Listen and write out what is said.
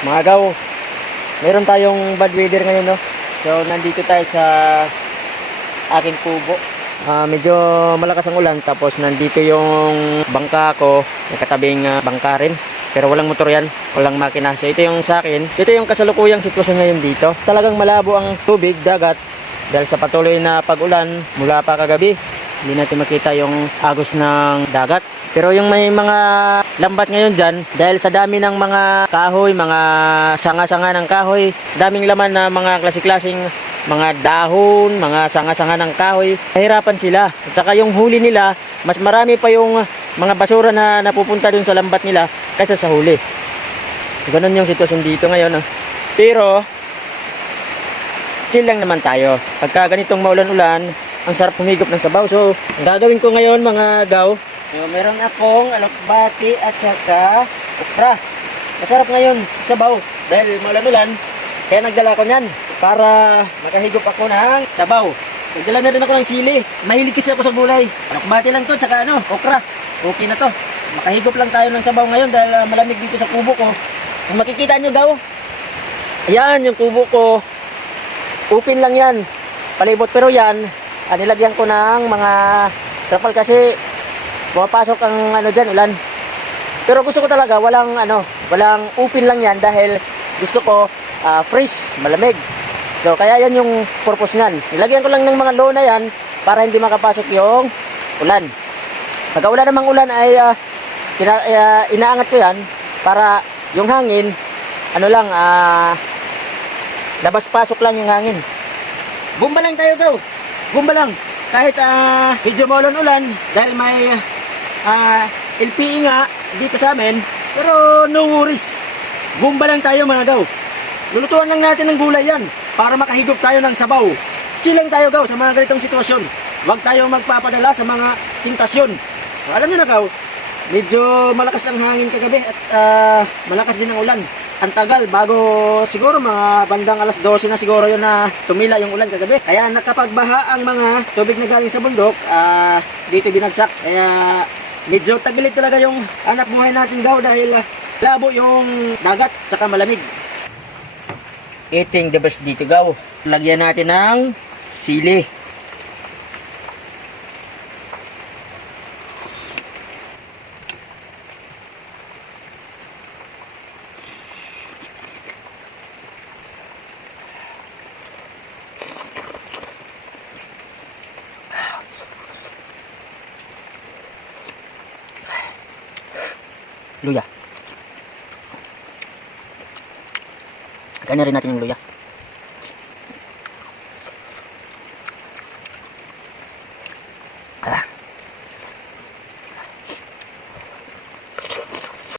Mga gaw, meron tayong bad weather ngayon, no? So, nandito tayo sa aking kubo. Medyo malakas ang ulan, tapos nandito yung bangka ko, may katabing bangka rin. Pero walang motor yan, walang makina. So, ito yung sa akin. Ito yung kasalukuyang sitwasyon ngayon dito. Talagang malabo ang tubig, dagat, dahil sa patuloy na pag-ulan mula pa kagabi. Hindi natin makita yung agos ng dagat. Pero yung may mga lambat ngayon dyan, dahil sa dami ng mga kahoy, mga sanga-sanga ng kahoy, daming laman na mga klase-klaseng mga dahon, mga sanga-sanga ng kahoy, nahirapan sila. At saka yung huli nila, mas marami pa yung mga basura na napupunta dun sa lambat nila kaysa sa huli. So, ganun yung sitwasyon dito ngayon. Pero, chill lang naman tayo. Pagka ganitong maulan-ulan, ang sarap humigop ng sabaw. So, ang gagawin ko ngayon mga gaw, meron akong alokbati at saka okra. Masarap ngayon sabaw dahil maulan-ulan. Kaya nagdala ko niyan para makahigop ako ng sabaw. Nagdala na rin ako ng sili. Mahilig kasi ako sa gulay. Alokbati lang to, tsaka okra. Okay na to. Makahigop lang tayo ng sabaw ngayon dahil malamig dito sa kubo ko. Kung makikita nyo gaw, ayan yung kubo ko. Open lang yan. Palibot, pero yan, nilagyan ko ng mga trapal kasi pumapasok ang dyan, ulan. Pero gusto ko talaga walang walang open lang yan dahil gusto ko freeze, malamig. So kaya yan yung purpose niyan. Nilagyan ko lang ng mga lona yan para hindi makapasok yung ulan. Pag wala namang ulan ay inaangat ko yan para yung hangin labas-pasok lang yung hangin. Bumba lang tayo daw. Bumba lang. Kahit medyo maulan-ulan dahil may LPE nga dito sa amin, pero no worries. Bumba lang tayo mga gaw. Lulutuan lang natin ng gulay yan para makahigop tayo ng sabaw. Chill lang tayo gaw sa mga ganitong sitwasyon. Huwag tayong magpapadala sa mga tentasyon. So, alam niyo na gaw, medyo malakas ang hangin kagabi at malakas din ang ulan. Ang tagal bago siguro mga bandang alas 12 na siguro yun na tumila yung ulan kagabi. Kaya nakapagbaha ang mga tubig na galing sa bundok, dito binagsak. Kaya medyo tagilid talaga yung hanap buhay natin daw dahil labo yung dagat tsaka malamig. Eating the best dito gaw. Lagyan natin ng sili. Luya. Ganyan rin natin yung luya.